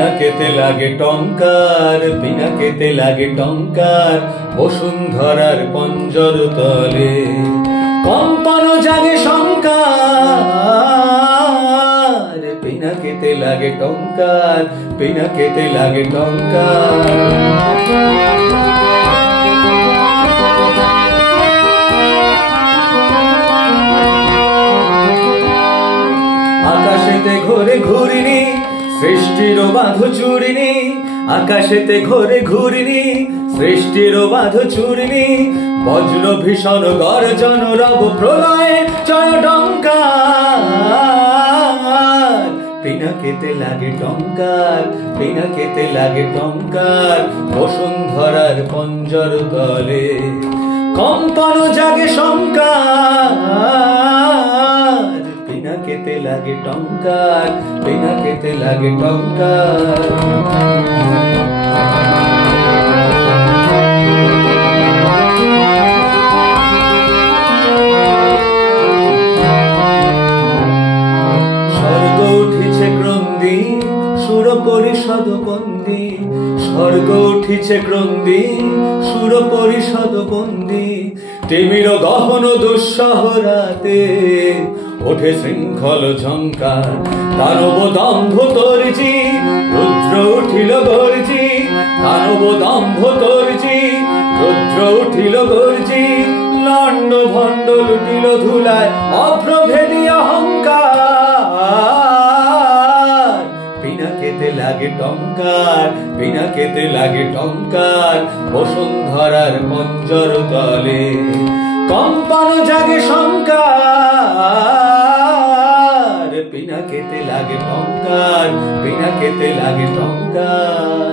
পিনাকেতে লাগে টঙ্কার, পিনাকেতে লাগে টঙ্কার, বসুন্ধরার পঞ্জর তলে কম্পন জাগে শঙ্কার। পিনাকেতে লাগে টঙ্কার, পিনাকেতে লাগে টঙ্কার। আকাশেতে ঘোরে ঘুরিনি সৃষ্টির বাঁধ চুরিনি, আকাশেতে ঘোরে ঘুরিনি সৃষ্টির বাঁধ চুরিনি, বজ্র ভীষণ গর্জন রব প্রলয়ে জয় টঙ্কার। পিনাকেতে লাগে টঙ্কার, পিনাকেতে লাগে টঙ্কার, বসুন্ধরার পঞ্জর তলে কম্পন জাগে শঙ্কার। পিনাকেতে লাগে টঙ্কার, পিনাকেতে লাগে টঙ্কার। স্বর্গ উঠিছে ক্রন্দী সুর পরিষদ বন্দী, স্বর্গ উঠিছে ক্রন্দী সুর পরিষদ বন্দী, তিমির গহন দুঃসহ রাতে ওঠে শৃঙ্খল ঝঙ্কার। দানব দম্ভ তর্জি রুদ্র উঠিল গর্জি, দানব দম্ভ তর্জি রুদ্র উঠিল গর্জি, লণ্ড ভণ্ড লুটিল ধুলায় অভ্রভেদী অহংকার। পিনাকেতে লাগে টঙ্কার, পিনাকেতে লাগে টঙ্কার, বসুন্ধরার পঞ্জর তলে কম্পন জাগে শঙ্কার। পিনাকেতে লাগে টঙ্কার, পিনাকেতে লাগে টঙ্কার।